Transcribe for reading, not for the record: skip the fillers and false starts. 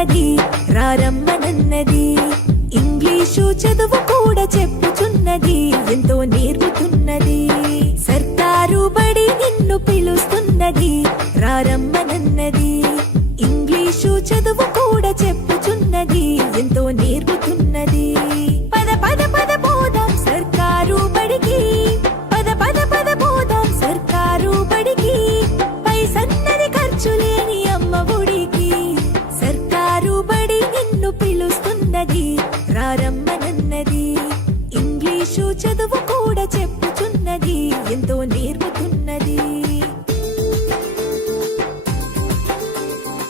పిలుస్తున్నది, రారమ్మనన్నది. English చదువు కూడా చెప్పుచున్నది, ఎంతో నేర్పుతున్నది. సర్కారు బడి నిన్ను పిలుస్తున్నది, రారమ్మనన్నది. ఇంగ్లీషు చదువు కూడా చెప్పుచున్నది,